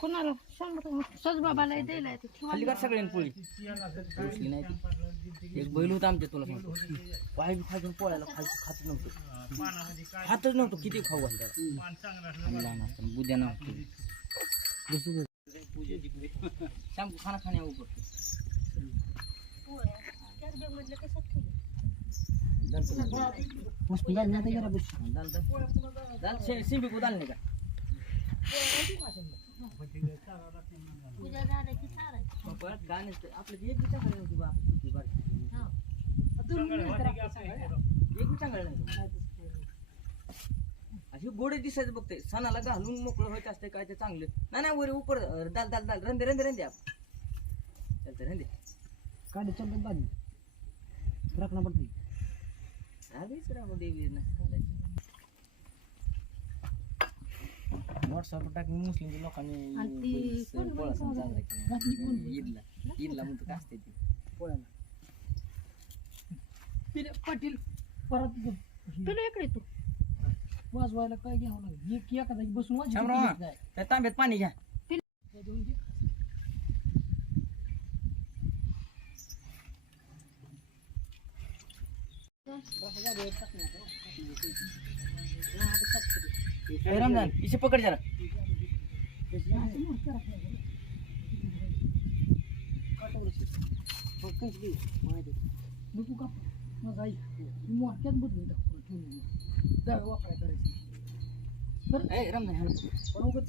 कोणाला सांग सजबाबाला द्यायला ते सगळ्यांनी पोळी. पोचली नाही ती. एक बैल होता आमच्या तुला सांगतो. पाय बी खाजून पोळ्याला खायचं खात नव्हतं. खातच नव्हतं. किती खाऊ घाल त्याला? लहान असताना बुद्या नव्हतं दुसरं खाना खाण्या शिंबी को का? पूजा परत गाणे आपलं एक बी चांगलं नव्हती बा आपली किती बारकी. एक बी चांगलं नाही अशी गोडे दिसायचं बघते सणाला घालून मोकळं व्हायचं असते काय ते चांगलं. नाही नाही वर उपर अं, दाल दाल दाल. रंदे रंदे रंदे आप. चालतं रंदे. काढी चंपत बाजी राखणं पडते आधीच देवी घालायचं. व्हॉट्सअप टाकून मुस्लिम आणि ती लोकांनी पोळा सण साजरा केला. ईदला. ईदला म्हणतो का असते ती. पोळ्याला. पिले पाटील परत तुला इकडे तू. वाजवायला काय घ्यावं लागेल? एक एका जागी बसून शामराव काय त्या तांब्यात पाणी घ्या. काय देऊन दे. ए, रमजान इसे पकड जरा नको का माझा आई मोठ्यात बदलून टाकतो ठेवून जावे वापराय करायचं ए रमजान ह्याला पण उगाच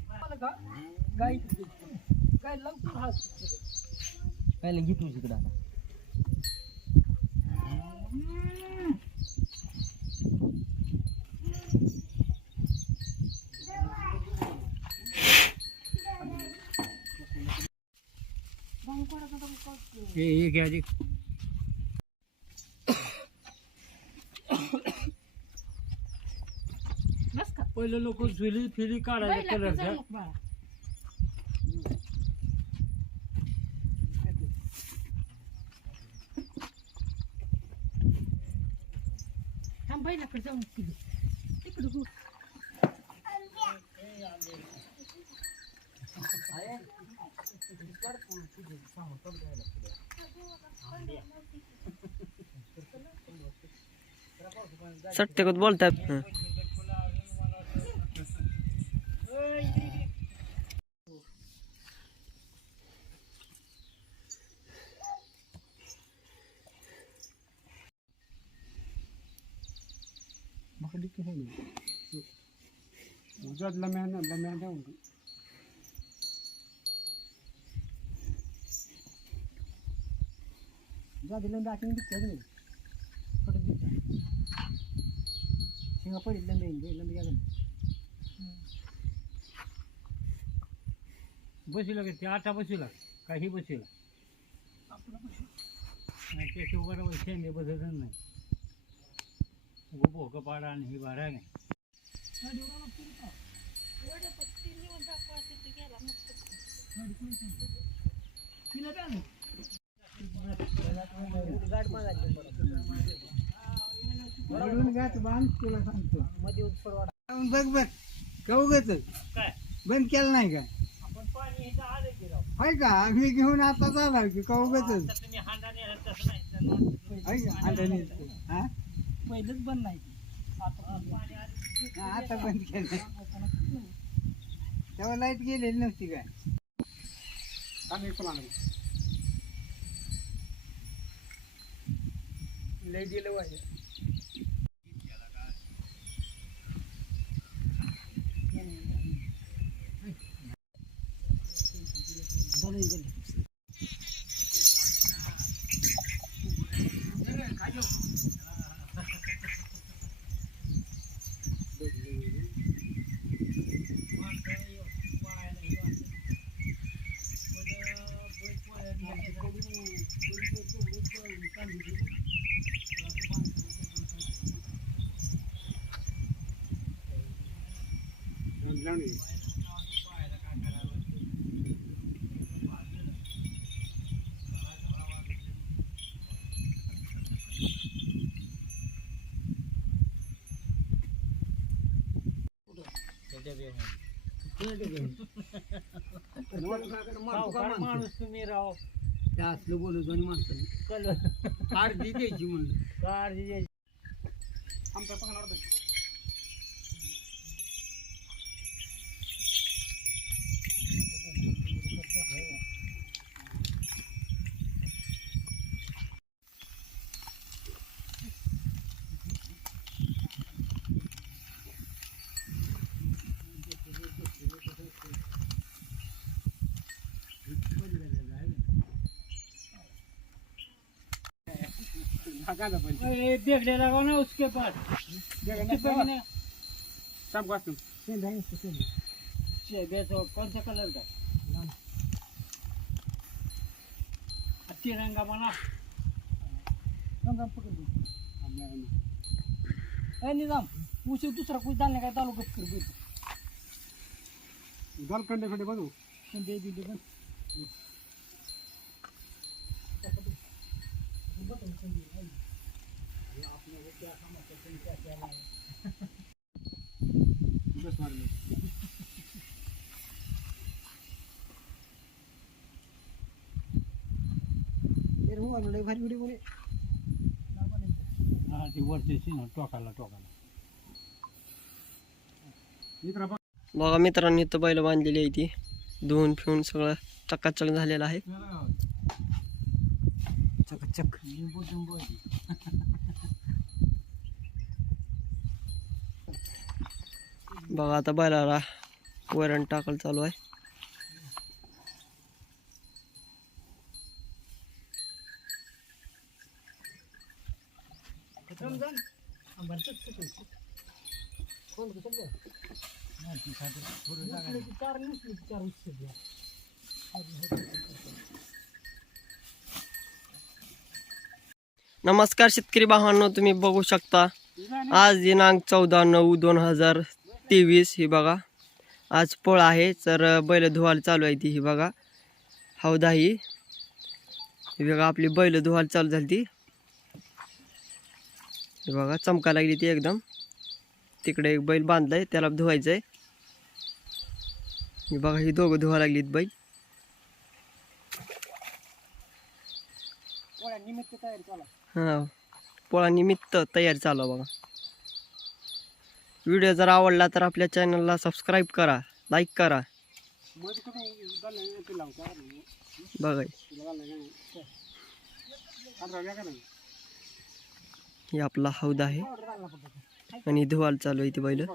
हम्म, गाई गाय लवकर हात पहिला घे तू तिकडं आता. बस का. पहिलं लोक फिरी फिरी काढायचे बैलाकडे कलरच्या बाळा. थांब बैलाकडे जाऊन तिकडे तिकडे सट्टे को बोलता है मखड़ी के है नहीं नाही फोटो दिसतं. शिंगा पडीत लंबे येईल लंबे घ्या बसिला का ते आटा बसिला काही बसिला नाही त्याच्या बरोबर शेंडे बसत नाही. भोक पाडा आणि ही बारा नाही तिला काय बांध तुला सांगतो. बघ बघ काय? बंद केलं नाही का? आपण पाणी इथं आलं की राव. हाय का? आम्ही घेऊन आता झाला की उगाच आता तुम्ही हांडा नेला तसं नाही. तर हाय का? आलं हा? पहिलंच बंद नाही. हा, आता बंद केलं. तेव्हा लाइट गेलेली नव्हती काय લઈ જઈ લેવાય છે सावकार माणूस तुम्ही राव ते असलं बोलत माणसं कल काळजी द्यायची म्हणलं काळजी देखने लगा ना उसके पास. ना कौन सा कलर का तिरंगा बना ए निजाम उशीर दुसरा कुछ डालने का कर दे खंडे बघू. दे दे दे बस मारले भारी व्हिडिओ बोले हा ते वरचे सिंह टोकाला टोकाला बघा मित्रांनी इथं बैल बांधलेली आहे ती. धुवून फिवून सगळं चकाचक झालेलं आहे. चकचक लिंबू लिंबू आहे ती. बघा आता बैलाला वरण टाकायला चालू आहे. नमस्कार शेतकरी भावांनो तुम्ही बघू शकता. आज दिनांक चौदा नऊ दोन हजार तेवीस ही बघा. आज पोळ आहे तर बैल धुवायला चालू आहे ती ही बघा. हौदा ही बघा आपली बैल धुवायला चालू झाली ती. ही बघा चमका लागली ती एकदम. तिकडे एक बैल बांधलाय त्याला धुवायचं आहे ही बघा ही दोघं धुवा लागलीत बैल. निमित्त हां पोळानिमित्त तयारी चालू आहे बघा. व्हिडिओ जर आवडला तर आपल्या चॅनलला सबस्क्राईब करा लाईक करा. बघा. हे आपला हौद आहे. आणि धुवाल चालू आहे ती बैल.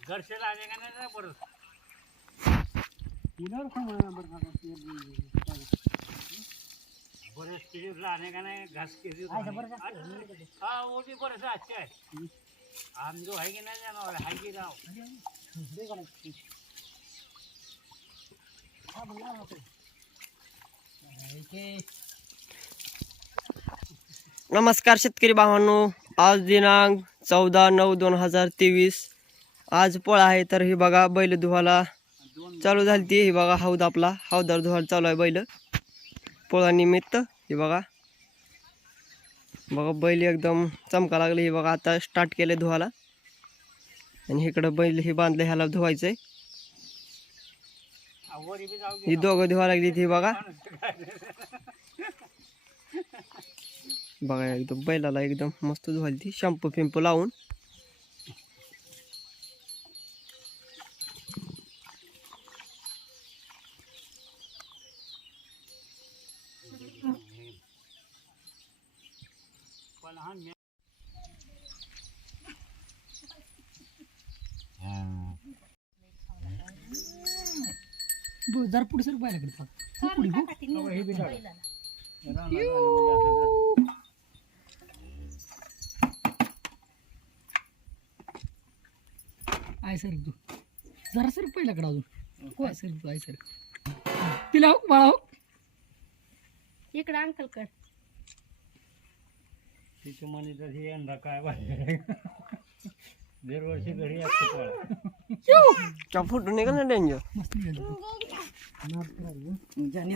घरचे सांगितलं का लाने का घास आहे की नाही जाणार आहे की गाव नमस्कार शेतकरी भावांनो. आज दिनांक चौदा नऊ दोन हजार तेवीस. आज पोळा आहे तर ही बघा बैल धुवाला चालू झाली ती. ही बघा हौद आपला. हौदार धुवायला चालू आहे बैल. पोळानिमित्त ही बघा. बघा बैल एकदम चमका लागले. ही बघा आता स्टार्ट केले धुवाला. आणि इकडं बैल हे बांधले ह्याला धुवायचं आहे ही दोघं धुवा लागली ती बघा. बघा एकदम बैलाला एकदम मस्त धुवाली ती. शॅम्पू फिंपू लावून. हा जरा पुढे सर पाहिला कडे पुढे हो. आय सर तू. जरा सर पहिला कडे अजून. हो आय सर तू आय सर. तिला हो बाळा हो. इकडं अंकल कड. तिथं म्हणे तशी यंदा काय बाहेर दरवर्षी घरी असतो फोटो निघाल ना डेंजर मस्त निघाली. ज्याने